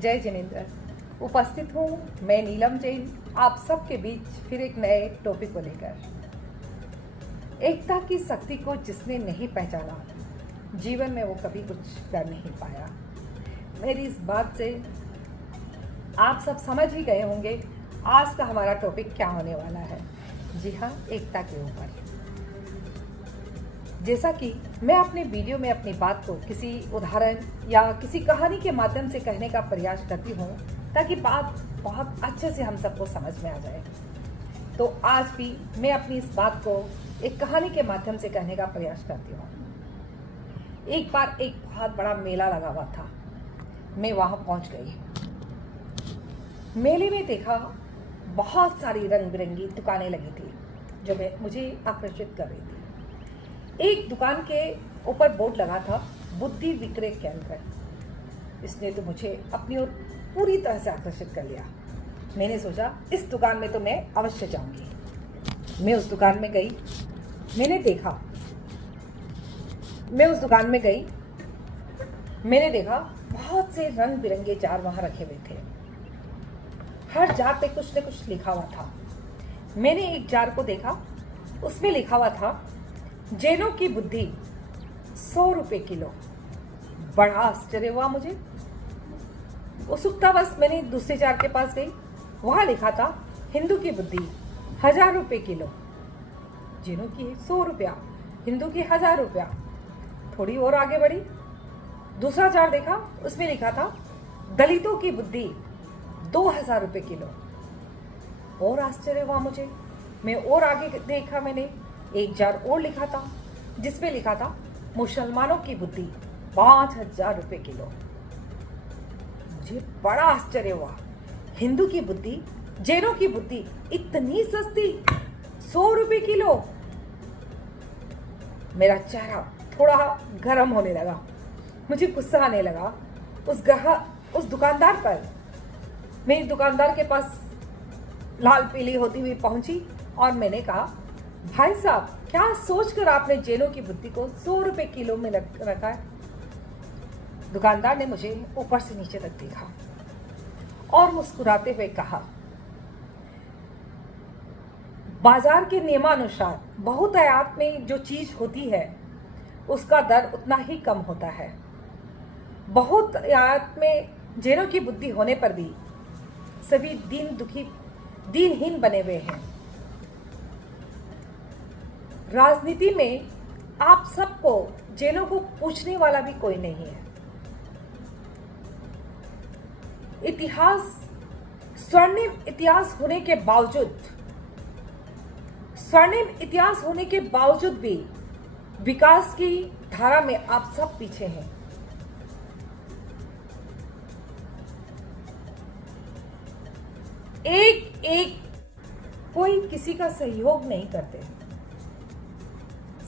जय जिनेंद्र। उपस्थित हूँ मैं नीलम जैन आप सबके बीच फिर एक नए टॉपिक को लेकर। एकता की शक्ति को जिसने नहीं पहचाना जीवन में वो कभी कुछ कर नहीं पाया। मेरी इस बात से आप सब समझ ही गए होंगे आज का हमारा टॉपिक क्या होने वाला है। जी हाँ, एकता के ऊपर। जैसा कि मैं अपने वीडियो में अपनी बात को किसी उदाहरण या किसी कहानी के माध्यम से कहने का प्रयास करती हूँ ताकि बात बहुत अच्छे से हम सबको समझ में आ जाए, तो आज भी मैं अपनी इस बात को एक कहानी के माध्यम से कहने का प्रयास करती हूँ। एक बार एक बहुत बड़ा मेला लगा हुआ था। मैं वहाँ पहुँच गई। मेले में देखा बहुत सारी रंग बिरंगी दुकानें लगी थी जो मुझे आकर्षित कर रही थी। एक दुकान के ऊपर बोर्ड लगा था, बुद्धि विक्रय केंद्र। इसने तो मुझे अपनी ओर पूरी तरह से आकर्षित कर लिया। मैंने सोचा इस दुकान में तो मैं अवश्य जाऊंगी। मैं उस दुकान में गई। मैंने देखा बहुत से रंग बिरंगे जार वहां रखे हुए थे। हर जार पे कुछ न कुछ लिखा हुआ था। मैंने एक जार को देखा, उसमें लिखा हुआ था जैनों की बुद्धि 100 रुपये किलो। बड़ा आश्चर्य हुआ मुझे। उत्सुकतावश मैंने दूसरे जार के पास गई। वहां लिखा था हिंदू की बुद्धि 1000 रुपये किलो। जैनों की 100 रुपया, हिंदू की 1000 रुपया। थोड़ी और आगे बढ़ी, दूसरा जार देखा, उसमें लिखा था दलितों की बुद्धि 2000 रुपये किलो। और आश्चर्य हुआ मुझे। मैं और आगे देखा, मैंने एक जार और लिखा था जिसमें लिखा था मुसलमानों की बुद्धि 5000 रुपये किलो। मुझे बड़ा आश्चर्य हुआ। हिंदू की बुद्धि, जैनों की बुद्धि इतनी सस्ती, 100 रुपये किलो। मेरा चेहरा थोड़ा गर्म होने लगा। मुझे गुस्सा आने लगा उस दुकानदार पर। मैं दुकानदार के पास लाल पीली होती हुई पहुंची और मैंने कहा, भाई साहब, क्या सोचकर आपने जैनों की बुद्धि को 100 रुपये किलो में रखा है? दुकानदार ने मुझे ऊपर से नीचे तक देखा और मुस्कुराते हुए कहा, बाजार के नियमानुसार बहुतायत में जो चीज होती है उसका दर उतना ही कम होता है। बहुतायत में जैनों की बुद्धि होने पर भी सभी दीनहीन बने हुए हैं। राजनीति में आप सबको, जैनों को पूछने वाला भी कोई नहीं है। स्वर्णिम इतिहास होने के बावजूद भी विकास की धारा में आप सब पीछे हैं। एक कोई किसी का सहयोग नहीं करते।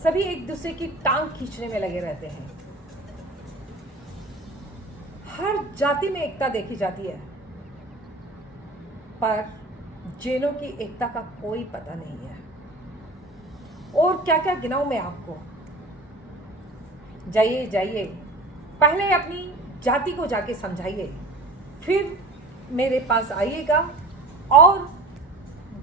सभी एक दूसरे की टांग खींचने में लगे रहते हैं। हर जाति में एकता देखी जाती है, पर जैनों की एकता का कोई पता नहीं है। और क्या क्या गिनाऊं मैं आपको? जाइए, पहले अपनी जाति को जाके समझाइए, फिर मेरे पास आइएगा और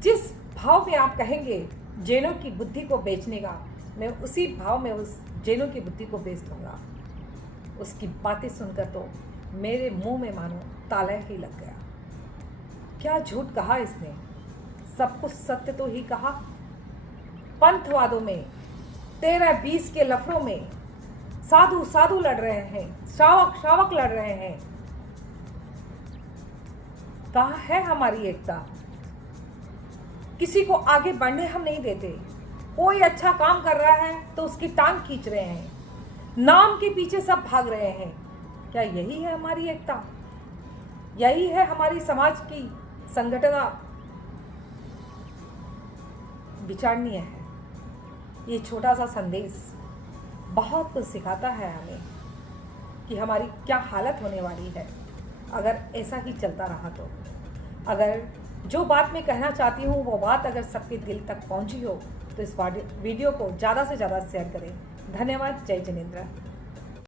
जिस भाव में आप कहेंगे जैनों की बुद्धि को बेचने का, मैं उसी भाव में उस जैनों की बुद्धि को बेच दूंगा। उसकी बातें सुनकर तो मेरे मुंह में मानो ताला ही लग गया। क्या झूठ कहा इसने, सब कुछ सत्य तो ही कहा। पंथवादों में 13-20 के लफड़ों में साधु लड़ रहे हैं, श्रावक लड़ रहे हैं। कहाँ है हमारी एकता? किसी को आगे बढ़ने हम नहीं देते। कोई अच्छा काम कर रहा है तो उसकी टांग खींच रहे हैं, नाम के पीछे सब भाग रहे हैं। क्या यही है हमारी एकता? यही है हमारी समाज की संगठनता? विचारणीय है। ये छोटा सा संदेश बहुत कुछ सिखाता है हमें कि हमारी क्या हालत होने वाली है अगर ऐसा ही चलता रहा तो। अगर जो बात मैं कहना चाहती हूँ वो बात अगर सबके दिल तक पहुँची हो तो इस वीडियो को ज़्यादा से ज़्यादा शेयर करें। धन्यवाद। जय जिनेंद्र।